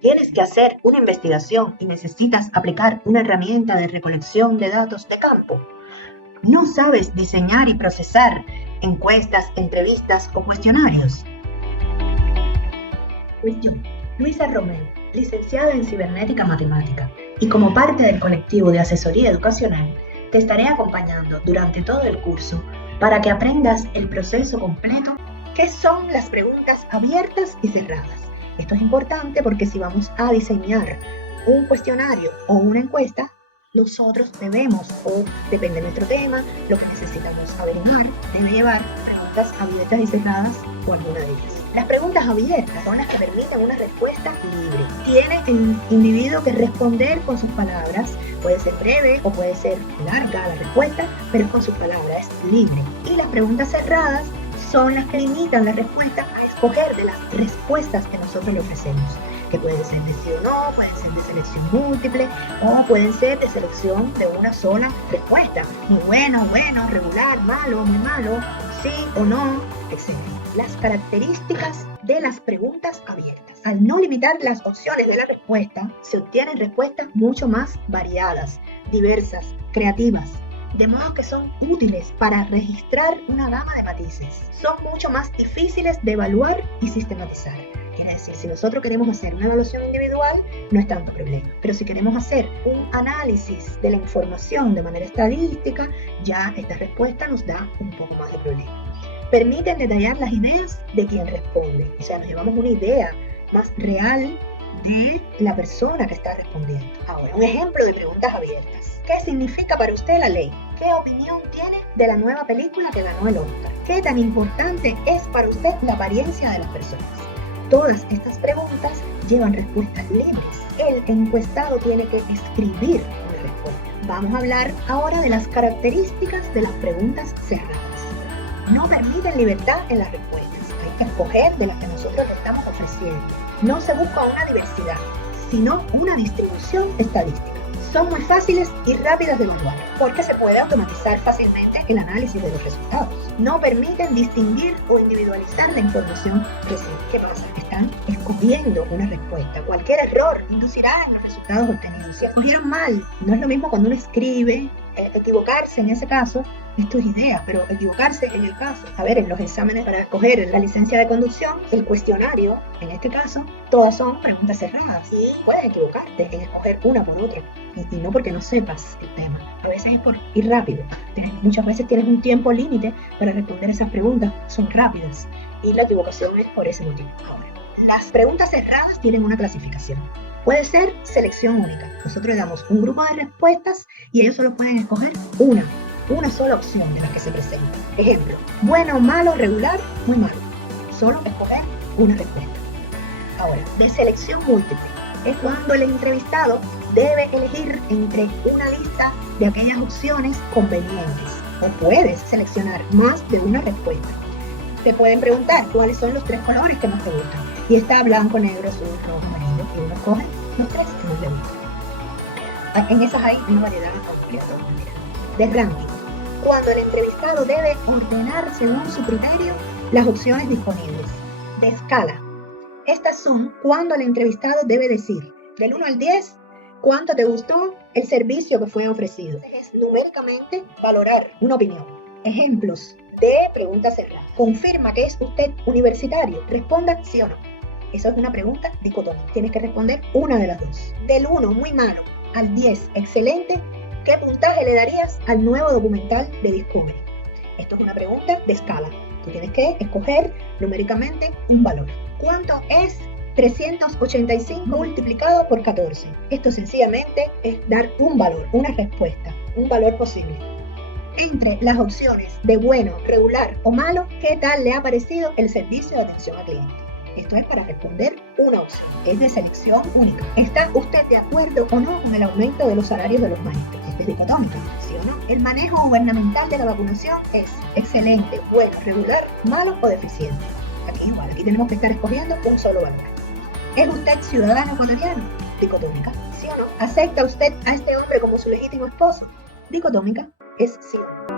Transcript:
tienes que hacer una investigación y necesitas aplicar una herramienta de recolección de datos de campo. ¿No sabes diseñar y procesar encuestas, entrevistas o cuestionarios? Pues yo, Luisa Romero, licenciada en Cibernética Matemática, y como parte del colectivo de asesoría educacional, te estaré acompañando durante todo el curso para que aprendas el proceso completo, que son las preguntas abiertas y cerradas. Esto es importante porque si vamos a diseñar un cuestionario o una encuesta, nosotros debemos, o depende de nuestro tema, lo que necesitamos averiguar, debe llevar preguntas abiertas y cerradas o alguna de ellas. Las preguntas abiertas son las que permiten una respuesta libre. Tiene el individuo que responder con sus palabras. Puede ser breve o puede ser larga la respuesta, pero es con sus palabras, es libre. Y las preguntas cerradas son las que limitan la respuesta a escoger de las respuestas que nosotros le ofrecemos, que pueden ser de sí o no, pueden ser de selección múltiple o pueden ser de selección de una sola respuesta. Muy bueno, regular, malo, muy malo, sí o no, etc. Las características de las preguntas abiertas. Al no limitar las opciones de la respuesta, se obtienen respuestas mucho más variadas, diversas, creativas, de modo que son útiles para registrar una gama de matices. Son mucho más difíciles de evaluar y sistematizar. Quiere decir, si nosotros queremos hacer una evaluación individual, no es tanto problema. Pero si queremos hacer un análisis de la información de manera estadística, ya esta respuesta nos da un poco más de problema. Permiten detallar las ideas de quien responde. O sea, nos llevamos una idea más real de la persona que está respondiendo. Ahora, un ejemplo de preguntas abiertas. ¿Qué significa para usted la ley? ¿Qué opinión tiene de la nueva película que ganó el Oscar? ¿Qué tan importante es para usted la apariencia de las personas? Todas estas preguntas llevan respuestas libres. El encuestado tiene que escribir una respuesta. Vamos a hablar ahora de las características de las preguntas cerradas. No permiten libertad en las respuestas. Hay que escoger de las que nosotros le estamos ofreciendo. No se busca una diversidad, sino una distribución estadística. Son muy fáciles y rápidas de evaluar, porque se puede automatizar fácilmente el análisis de los resultados. No permiten distinguir o individualizar la información recibida. ¿Qué pasa? Están escogiendo una respuesta. Cualquier error inducirá en los resultados obtenidos. Si escogieron mal, no es lo mismo cuando uno escribe, equivocarse en ese caso, esto es idea, pero equivocarse en el caso. A ver, en los exámenes para escoger la licencia de conducción, el cuestionario, en este caso, todas son preguntas cerradas. Y puedes equivocarte en escoger una por otra. Y no porque no sepas el tema. A veces es por ir rápido. Muchas veces tienes un tiempo límite para responder esas preguntas. Son rápidas. Y la equivocación es por ese motivo. Ahora, las preguntas cerradas tienen una clasificación. Puede ser selección única. Nosotros le damos un grupo de respuestas y ellos solo pueden escoger una sola opción de las que se presentan. Ejemplo, bueno, malo, regular, muy malo. Solo escoger una respuesta. Ahora, de selección múltiple es cuando el entrevistado debe elegir entre una lista de aquellas opciones convenientes o puedes seleccionar más de una respuesta. Te pueden preguntar cuáles son los 3 colores que más te gustan y está blanco, negro, azul, rojo, amarillo y uno escoge los 3 que más le gustan. En esas hay una variedad amplia de ranking. Cuando el entrevistado debe ordenar según su criterio las opciones disponibles. De escala. Estas son cuando el entrevistado debe decir, del 1 al 10, cuánto te gustó el servicio que fue ofrecido. Es numéricamente valorar una opinión. Ejemplos de preguntas cerradas. ¿Confirma que es usted universitario? Responda sí o no. Eso es una pregunta dicotómica. Tienes que responder una de las dos. Del 1, muy malo, al 10, excelente, ¿qué puntaje le darías al nuevo documental de Discovery? Esto es una pregunta de escala. Tú tienes que escoger numéricamente un valor. ¿Cuánto es 385 multiplicado por 14? Esto sencillamente es dar un valor, una respuesta, un valor posible. Entre las opciones de bueno, regular o malo, ¿qué tal le ha parecido el servicio de atención al cliente? Esto es para responder una opción. Es de selección única. ¿Está usted de acuerdo o no con el aumento de los salarios de los maestros? Esto es dicotómico, ¿sí o no? El manejo gubernamental de la vacunación es excelente, bueno, regular, malo o deficiente. Aquí igual, aquí tenemos que estar escogiendo un solo valor. ¿Es usted ciudadano ecuatoriano? Dicotómica, ¿sí o no? ¿Acepta usted a este hombre como su legítimo esposo? Dicotómica, es sí o no.